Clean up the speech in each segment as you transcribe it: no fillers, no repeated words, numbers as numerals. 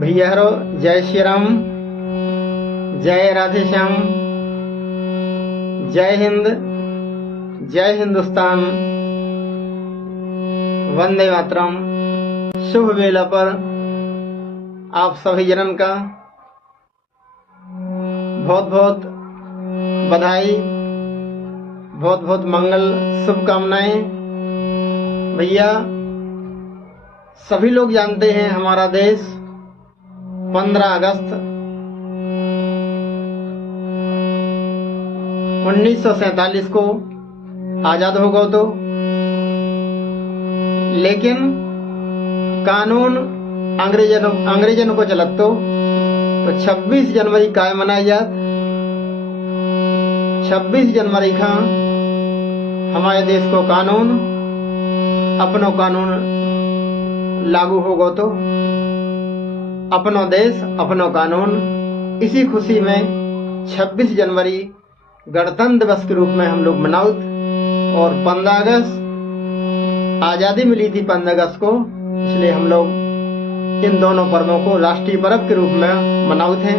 भैया हरो जय श्री राम, जय राधे श्याम, जय हिंद, जय हिंदुस्तान, वंदे मातरम। शुभ वेला पर आप सभी जनन का बहुत बहुत बधाई, बहुत बहुत मंगल शुभकामनाएं। भैया सभी लोग जानते हैं हमारा देश 15 अगस्त 1947 को आजाद हो गया तो, लेकिन कानून अंग्रेजन को चलत तो 26 जनवरी काय मनाई जात। 26 जनवरी का हमारे देश को अपनो कानून लागू हो गो तो अपनो देश अपनो कानून। इसी खुशी में 26 जनवरी गणतंत्र दिवस के रूप में हम लोग मनाउत, और 15 अगस्त आजादी मिली थी 15 अगस्त को, इसलिए हम लोग इन दोनों पर्वों को राष्ट्रीय पर्व के रूप में मनाउत हैं।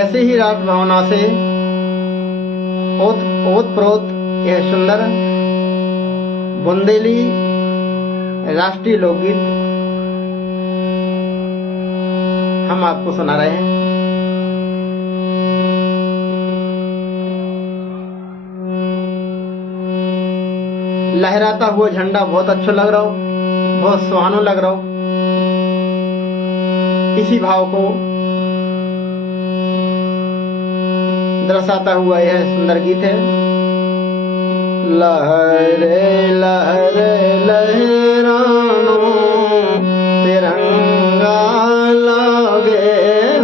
ऐसे ही राष्ट्र भावना से ओत प्रोत यह सुंदर बुंदेली राष्ट्रीय लोकगीत हम आपको सुना रहे हैं। लहराता हुआ झंडा बहुत अच्छा लग रहा हो, बहुत सुहाना लग रहा हो। इसी भाव को दर्शाता हुआ यह सुंदर गीत है। लहरे लहरे लहरानो तिरंगा लागे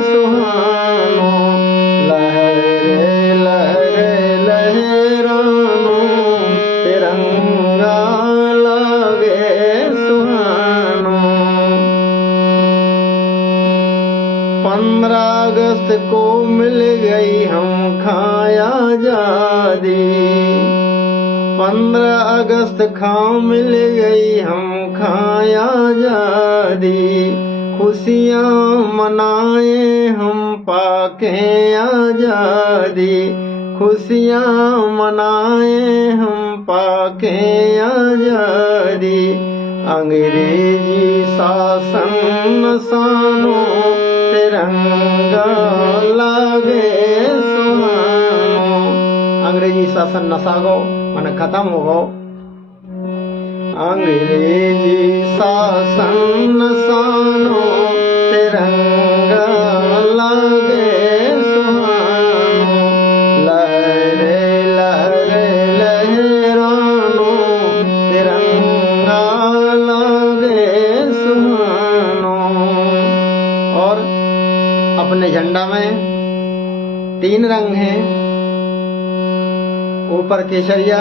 सुहानो, लहरे लहरे लहरानो तिरंगा लागे सुहानो। 15 अगस्त को मिल गई हम खाया आजादी, 15 अगस्त खाओ मिल गई हम खाया आजादी। खुशियाँ मनाए हम पाके आजादी, खुशियाँ मनाए हम पाके आजादी। अंग्रेजी शासन नसानो तिरंगा लागे सुहानो। अंग्रेजी शासन नसागो मन खत्म हो गो। अंग्रेजी शासन नसानो तिरंगा लागे सुहानो, लहरे लहरे लहरानो तिरंगा लागे सुहानो। और अपने झंडा में 3 रंग हैं, ऊपर केसरिया,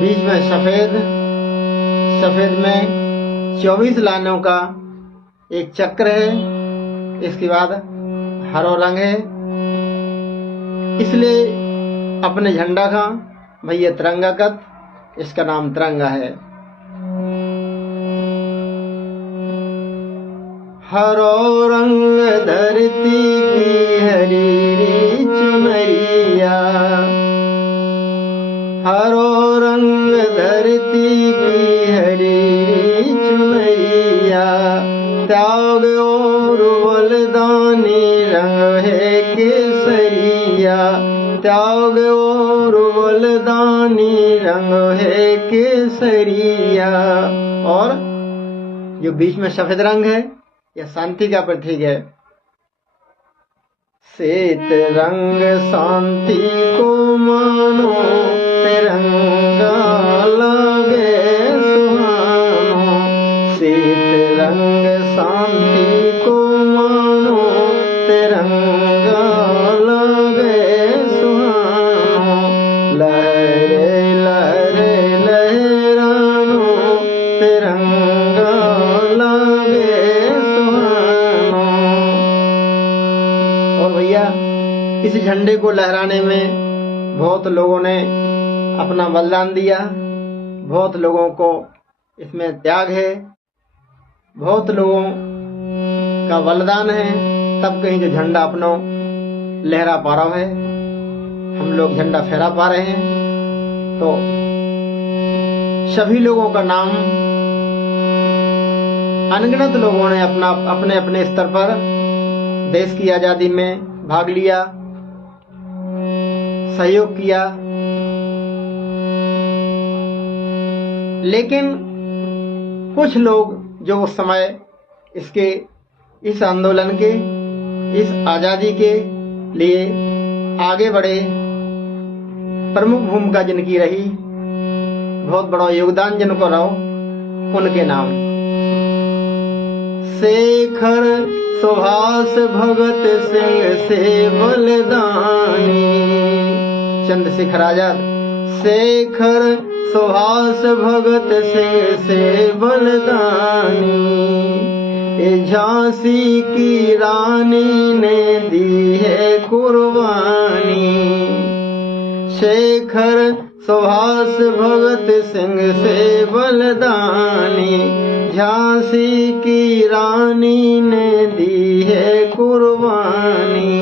बीच में सफेद, सफेद में 24 लाइनों का एक चक्र है, इसके बाद हरो रंग है। इसलिए अपने झंडा का भैया तिरंगा कत, इसका नाम तिरंगा है। हरो रंग धरती की हरी चुनरिया, हरो रंग धरती की हरी चुनरिया। त्याग और बलिदानी रंग है केसरिया, त्याग और बलिदानी रंग है केसरिया। और जो बीच में सफेद रंग है यह शांति का प्रतीक है। श्वेत रंग शांति को मानो तिरंगा लागे सुहानो, श्वेत रंग शांति को मानो तिरंगा लागे सुहानो, लहरे लहरे लहरानो तिरंगा लागे सुहानो। और भैया इस झंडे को लहराने में बहुत लोगों ने अपना बलिदान दिया, बहुत लोगों को इसमें त्याग है। बहुत लोगों का बलिदान है, तब कहीं जो झंडा अपनो लहरा पा रहा है, हम लोग झंडा फहरा पा रहे हैं। तो सभी लोगों का नाम, अनगिनत लोगों ने अपने अपने स्तर पर देश की आजादी में भाग लिया, सहयोग किया। लेकिन कुछ लोग जो उस समय इस आंदोलन के, इस आजादी के लिए आगे बढ़े, प्रमुख भूमिका जिनकी रही, बहुत बड़ा योगदान जिनको रहो, उनके नाम शेखर सुभाष भगत सिंह से बलिदानी, चंद्रशेखर आजाद। शेखर सुभाष भगत सिंह से बलिदानी, झांसी की रानी ने दी है कुर्बानी। शेखर सुभाष भगत सिंह से बलिदानी, झांसी की रानी ने दी है कुर्बानी।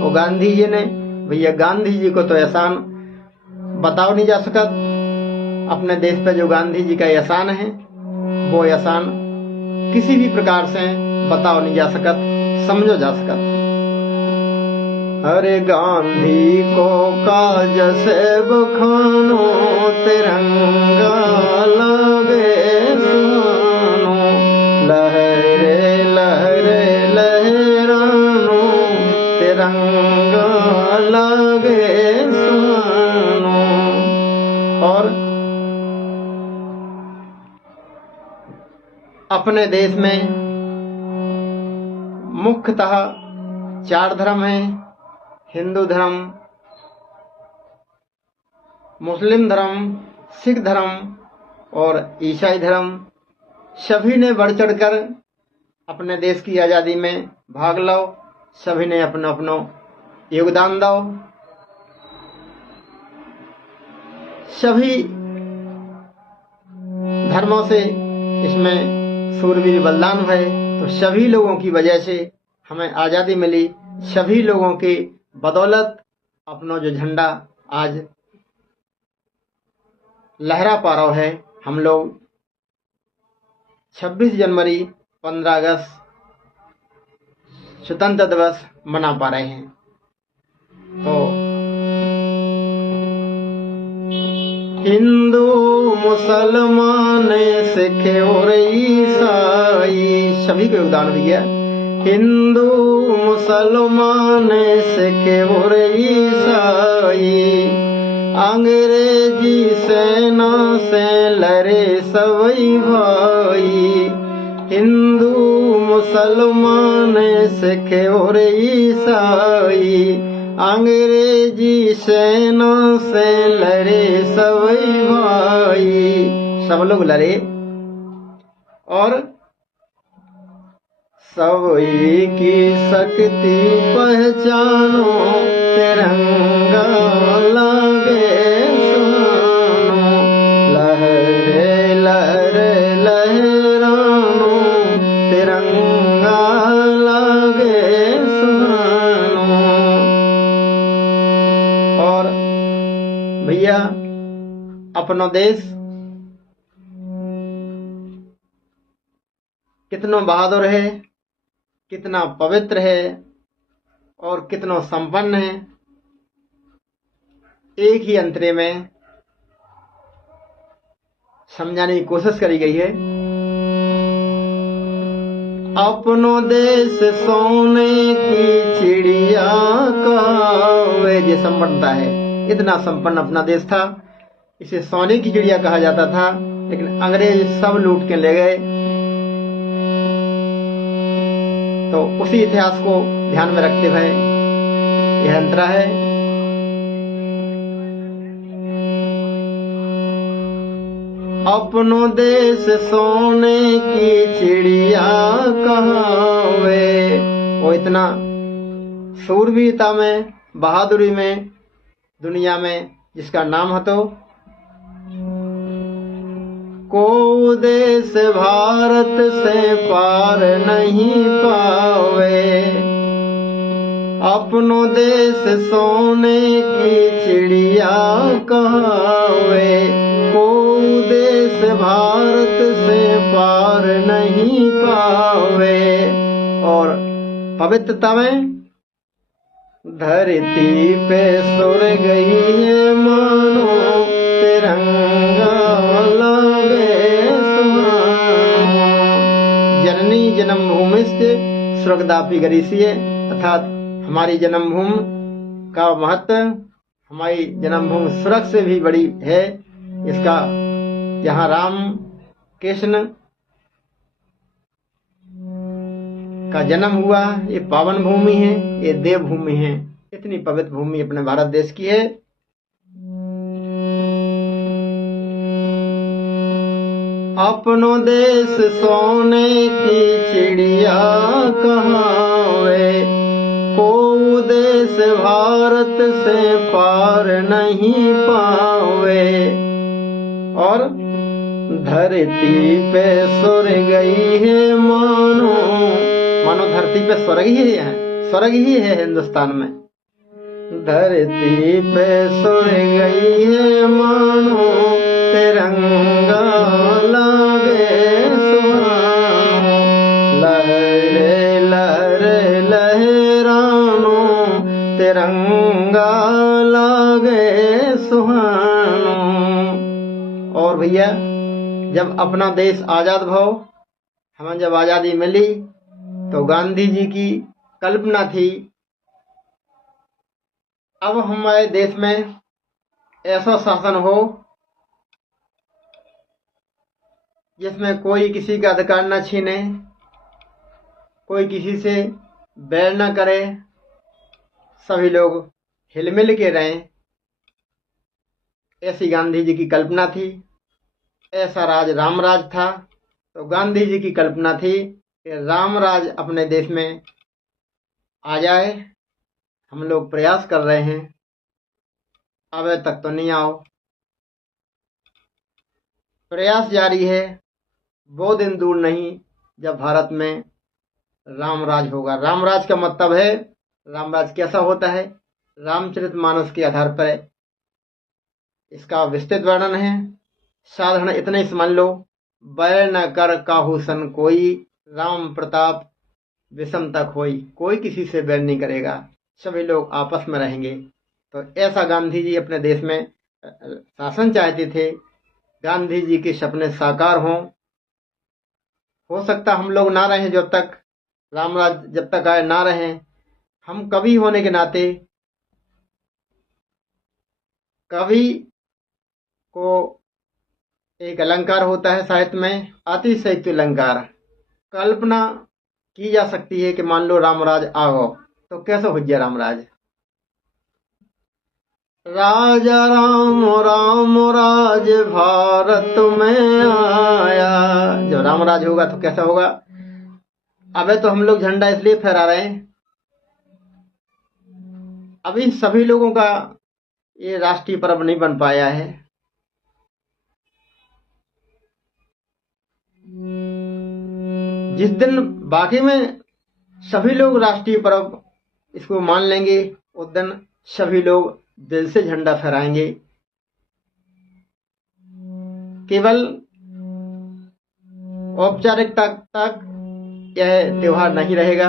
और गांधी जी ने, भैया गांधी जी को तो एहसान बताओ नहीं जा सकता। अपने देश पे जो गांधी जी का एहसान है, वो एहसान किसी भी प्रकार से बताओ नहीं जा सकता, समझो जा सकता। अरे गांधी को काज से बखानो, तिरंगा लगे सुहानो, लहरे लहरे लहरानो, तिरंगा लगे सुहानो। और अपने देश में मुख्यतः 4 धर्म हैं: हिंदू धर्म, मुस्लिम धर्म, सिख धर्म और ईसाई धर्म। सभी ने बढ़ चढ़कर अपने देश की आजादी में भाग लो, सभी ने अपना अपना योगदान दो। सभी धर्मों से इसमें सूरवीर बलिदान हुए, तो सभी लोगों की वजह से हमें आजादी मिली। सभी लोगों की बदौलत अपना जो झंडा आज लहरा पा रहा है, हम लोग 26 जनवरी, 15 अगस्त स्वतंत्र दिवस मना पा रहे हैं। तो हिंदू, मुसलमान, सिख और ईसाई सभी को योगदान दिया। हिंदू, मुसलमान, सिख और ईसाई, अंग्रेजी सेना से लड़े सभी भाई। हिंदू, मुसलमान, सिख और ईसाई, अंग्रेजी सेना से लड़े सभी भाई। सब लोग लड़े और सभी की शक्ति पहचानो, तिरंगा लगे सुहानो, लहरे लहरे लहरानो, तिरंगा लगे सुहानो। और भैया अपना देश कितना बहादुर है, कितना पवित्र है और कितना संपन्न है, एक ही अंतरे में समझाने की कोशिश करी गई है। अपनो देश सोने की चिड़िया कहावे, ये संपन्नता है। इतना संपन्न अपना देश था, इसे सोने की चिड़िया कहा जाता था, लेकिन अंग्रेज सब लूट के ले गए। तो उसी इतिहास को ध्यान में रखते हुए यह अंतरा है। अपनो देश सोने की चिड़िया कहावे, वो इतना शूरवीरता में, बहादुरी में दुनिया में जिसका नाम है, तो को देश भारत से पार नहीं पावे। अपनो देश सोने की चिड़िया कहावे, को देश भारत से पार नहीं पावे। और पवित्रता में धरती पे सुर गई है मानो तिरंगा लागे सुहाना। जननी जन्मभूमिश्च स्वर्गदापि गरीयसी, अर्थात हमारी जन्मभूमि का महत्व हमारी जन्मभूमि स्वर्ग से भी बड़ी है। इसका यहाँ राम कृष्ण का जन्म हुआ, ये पावन भूमि है, ये देव भूमि है। इतनी पवित्र भूमि अपने भारत देश की है। अपनो देश सोने की चिड़िया कहावे, को देश भारत से पार नहीं पावे। और धरती पे सुर गई है मानो, मानो धरती पे स्वर्ग ही है, स्वर्ग ही है हिंदुस्तान में। धरती पे सुर गई है मानो तिरंगा लागे सुहानो। लहरे लहरे लहरानो तिरंगा लागे सुहानो। और भैया, जब अपना देश आजाद भव, हमें जब आजादी मिली तो गांधी जी की कल्पना थी अब हमारे देश में ऐसा शासन हो जिसमें कोई किसी का अधिकार न छीने, कोई किसी से बैर न करे, सभी लोग हिलमिल के रहें। ऐसी गांधी जी की कल्पना थी। ऐसा राज रामराज था। तो गांधी जी की कल्पना थी कि रामराज अपने देश में आ जाए। हम लोग प्रयास कर रहे हैं, अब तक तो नहीं आओ, प्रयास जारी है। वो दिन दूर नहीं जब भारत में रामराज होगा। रामराज का मतलब है, रामराज कैसा होता है, रामचरितमानस के आधार पर इसका विस्तृत वर्णन है। साधारण इतने ही समझ लो, बैर न कर काहू सन कोई, राम प्रताप विषम तक होई। कोई किसी से बैर नहीं करेगा, सभी लोग आपस में रहेंगे। तो ऐसा गांधी जी अपने देश में शासन चाहते थे। गांधी जी के सपने साकार हों। हो सकता हम लोग ना रहें, जब तक रामराज जब तक आए ना रहें। हम कवि होने के नाते, कवि को एक अलंकार होता है साहित्य में, अतिशयोक्ति अलंकार। कल्पना की जा सकती है कि मान लो रामराज आओ तो कैसे हो जाए रामराज। राजा राम राम राज भारत में आया। जब रामराज होगा तो कैसा होगा। अबे तो हम लोग झंडा इसलिए फहरा रहे हैं, अभी सभी लोगों का ये राष्ट्रीय पर्व नहीं बन पाया है। जिस दिन बाकी में सभी लोग राष्ट्रीय पर्व इसको मान लेंगे, उस दिन सभी लोग दिल से झंडा फहराएंगे। केवल औपचारिकता तक यह त्योहार नहीं रहेगा।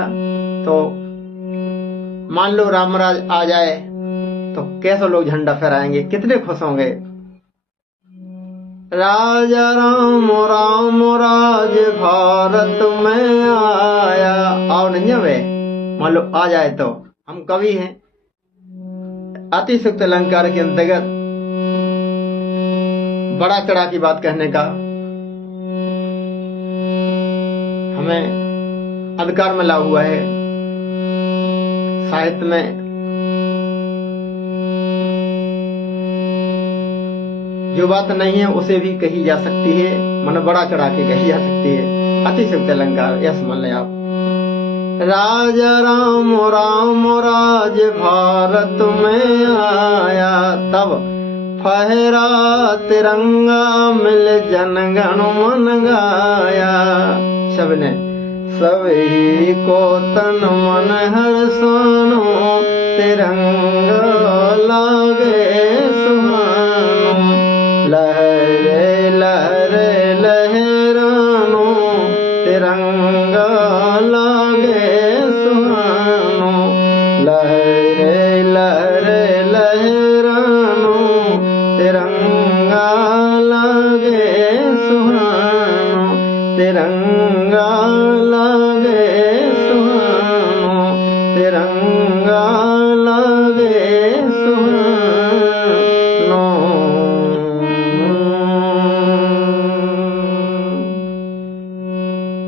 तो मान लो रामराज आ जाए तो कैसे लोग झंडा फहराएंगे, कितने खुश होंगे। राजा राम राम राज भारत में आया। आओ नहीं वे, मान लो आ जाए तो। हम कवि हैं। अतिशयोक्ति अलंकार के अंतर्गत बड़ा चढ़ा की बात कहने का हमें अधिकार मिला हुआ है। साहित्य में जो बात नहीं है उसे भी कही जा सकती है, मन बड़ा चढ़ा के कही जा सकती है। अतिशयोक्ति अलंकार, यह समझ लें आप। राजा राम राम राज भारत में आया। तब फहरा तिरंगा मिल जनगण मन गाया। सबने सभी को तन मन हर्षानो तिरंगा लागे सुहानो। लहरे लहरे लहरानो तिरंगा लागे सुहानो। लहरे लहरे लहरानो तिरंगा लागे सुहानो। तिरंगा लागे सुहानो। तिरंगा लागे सुहानो।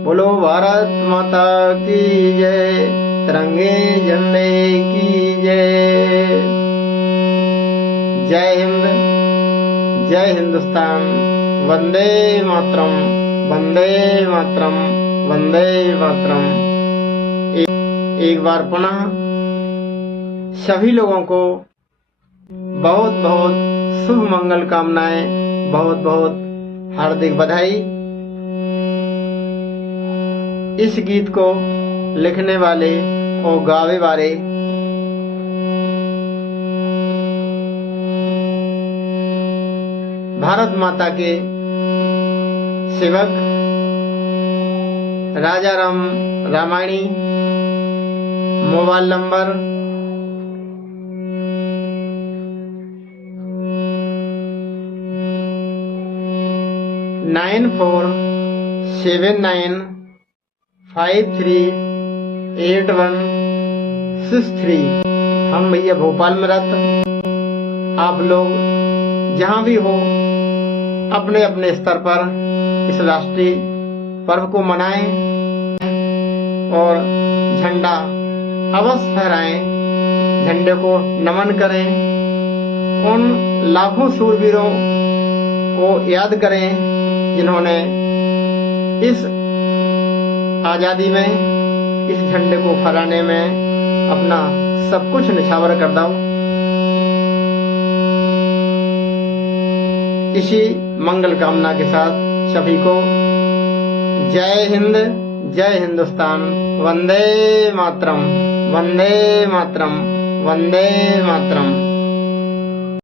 बोलो भारत माता की जय। तिरंगे झंडे की जय। जय हिंद, जय हिंदुस्तान। वंदे मातरम, वंदे मातरम, वंदे मातरम। एक बार पुनः सभी लोगों को बहुत बहुत शुभ मंगल कामनाएं, बहुत बहुत हार्दिक बधाई। इस गीत को लिखने वाले और गावे वाले भारत माता के सेवक राजा राम रामायणी। Mobile number 9479538163। हम भैया भोपाल में रहते। आप लोग जहां भी हो अपने अपने स्तर पर इस राष्ट्रीय पर्व को मनाएं और झंडा अवश्य फहराएं। झंडे को नमन करें। उन लाखों शूरवीरों को याद करें जिन्होंने इस आजादी में इस झंडे को फहराने में अपना सब कुछ निछावर कर दो। इसी मंगल कामना के साथ सभी को जय हिंद, जय हिंदुस्तान। वंदे मातरम, वंदे मातरम, वंदे मातरम।